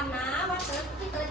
ามนะว่าเติร์ดพี่เติร์ด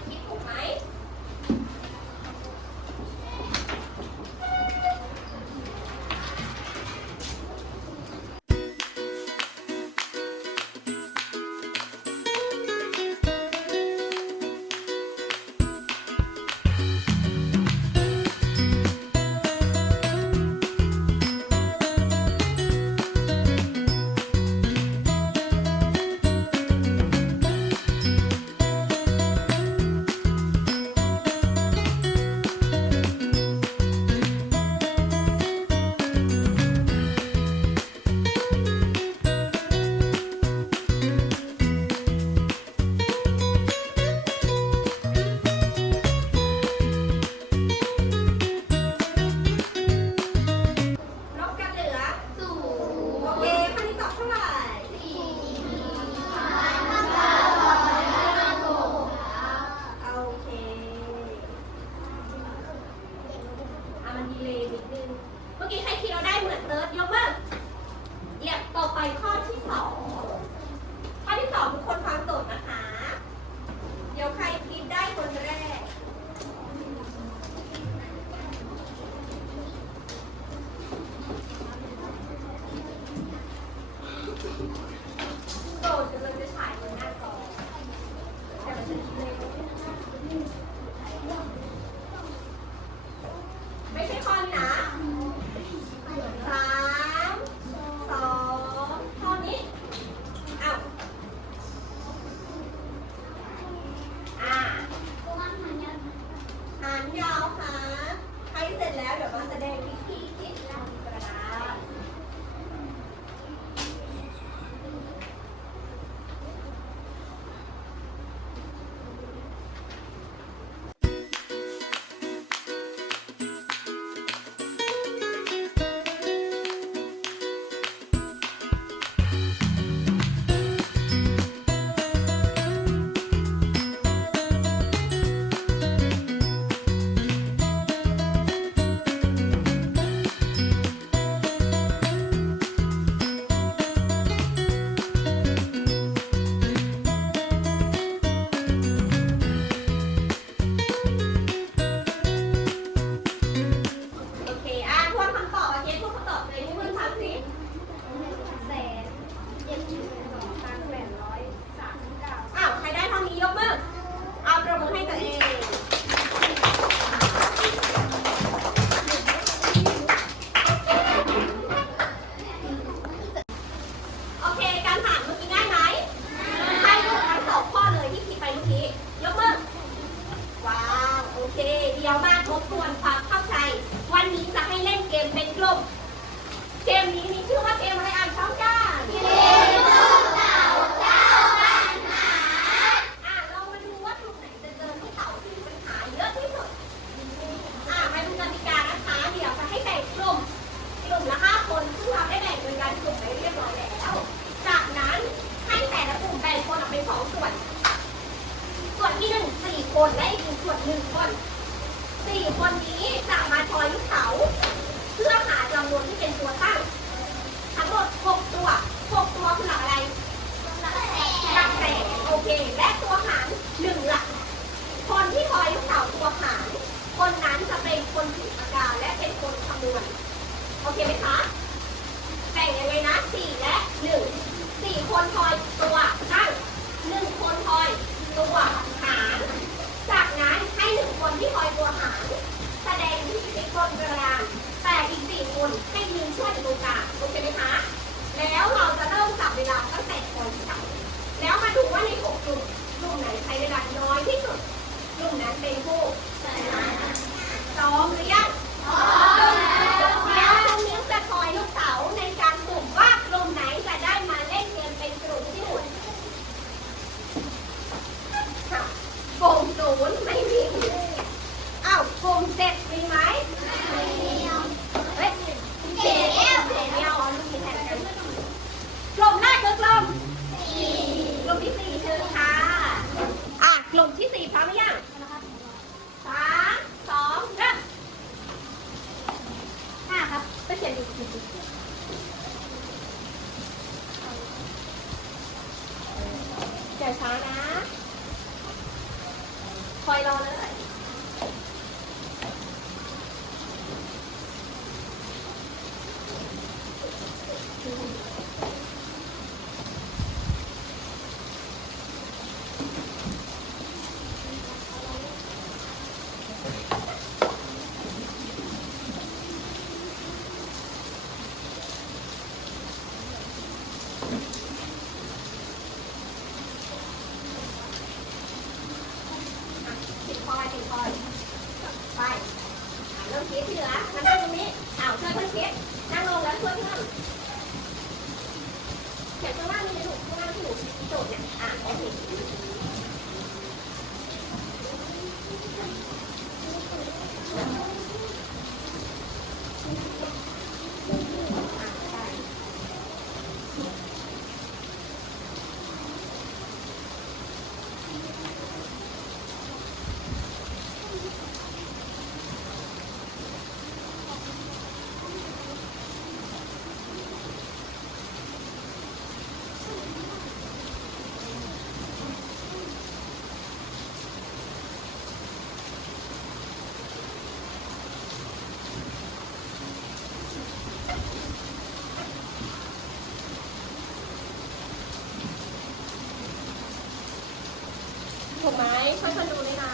ช่วยเพื่อนดูด้วยนะ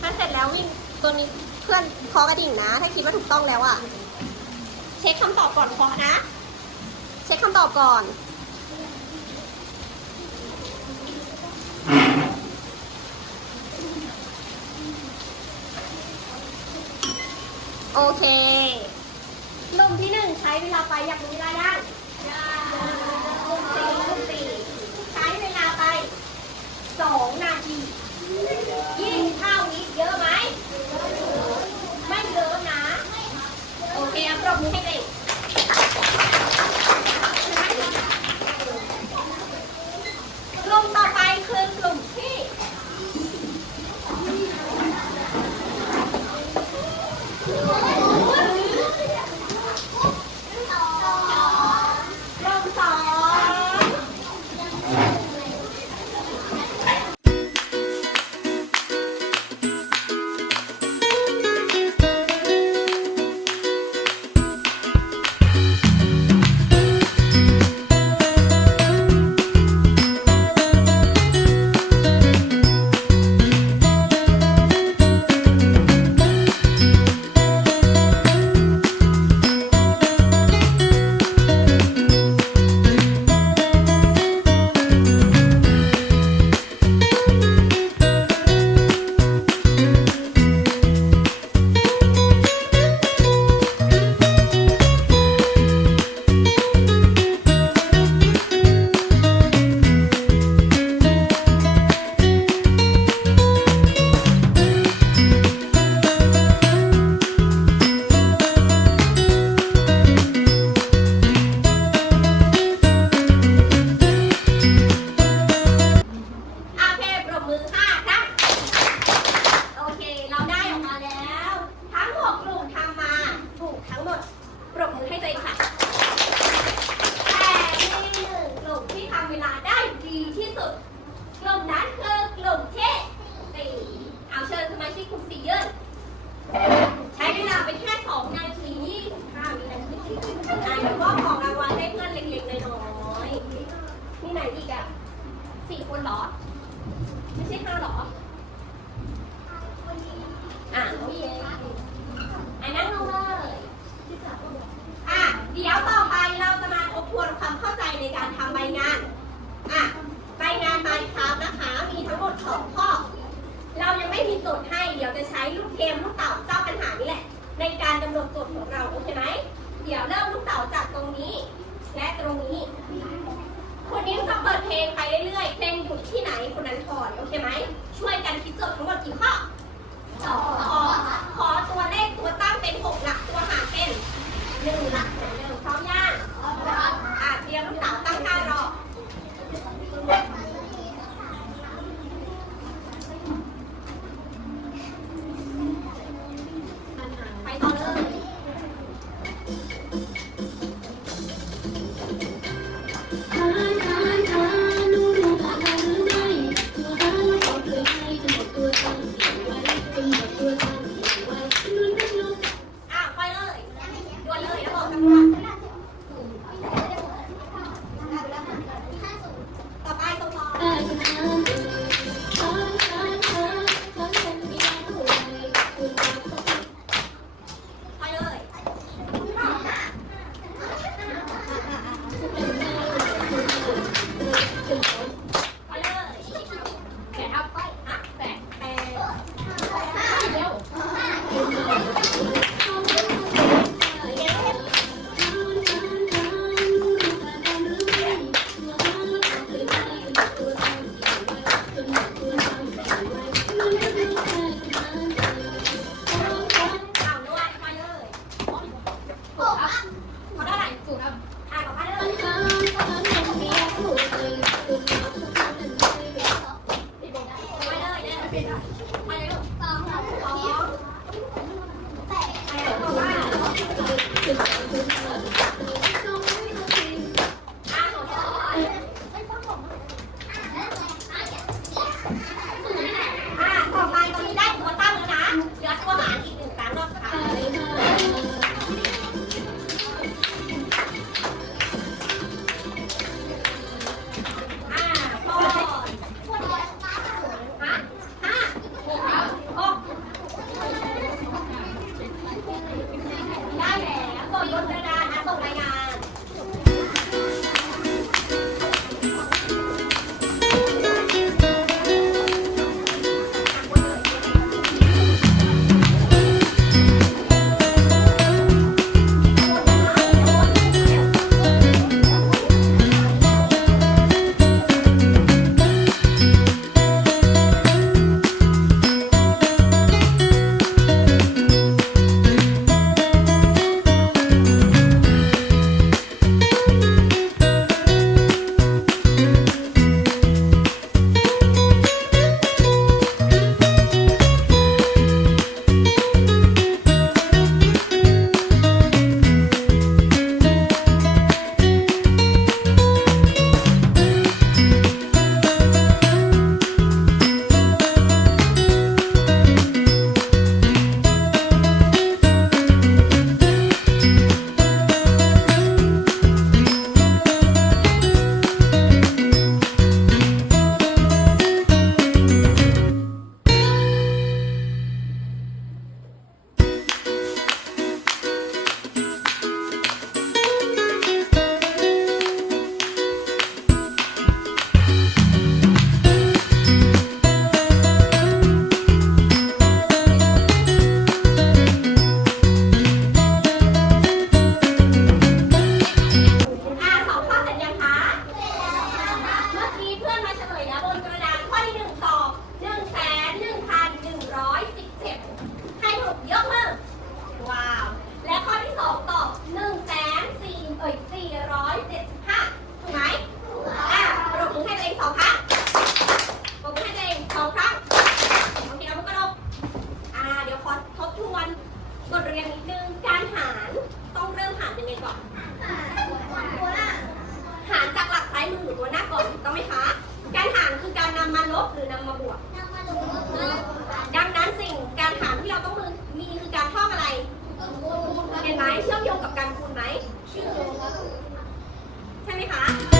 ถ้าเสร็จแล้ววิ่งตัวนี้เพื่อนเคาะกระดิ่งนะ ถ้าคิดว่าถูกต้องแล้วอะเช็คคำตอบก่อนเคาะนะ เช็คคำตอบก่อนโอเคกลุ่มที่หนึ่งใช้เวลาไปอยากรู้เวลายังกลุ่มสี่กลุ่มสี่ใช้เวลาไปสองนาทียี่สิบห้าวิเยอะไหม ไม่เยอะนะ โอเคเอาปรบมือให้เด็ก อะเดี๋ยวมอบของรางวัลให้เพื่อนเล็กๆน้อยๆมีไหนอีกอะสี่คนเหรอ ไม่ใช่ห้าหรอ อะโอเคอะนั่งลงเลยอะเดี๋ยวต่อไปเราจะมาทบทวนความเข้าใจในการทำใบงานอะใบงานใบคราฟนะคะ มีทั้งหมดสองข้อ เรายังไม่มีโจทย์ให้ เดี๋ยวจะใช้ลูกเทมลูกเต่าเจ้าปัญหานี่แหละ ในการดำรงโจทย์ของเรา โอเคไหม เดี๋ยวเริ่มลูกเต๋าจากตรงนี้ และตรงนี้ คนนี้จะเปิดเพลงไปเรื่อย กันนิดนึง การหารต้องเริ่มหารยังไงก่อน หารจากหลักซ้ายมือหรือตัวหน้าก่อนต้องไหมคะ การหารคือการนำมาลบหรือนำมาบวก ดังนั้นสิ่งการหารที่เราต้องมือมีคือการท่าอะไร เห็นไหมเชื่อมโยงกับการคูณไหมใช่ไหมคะ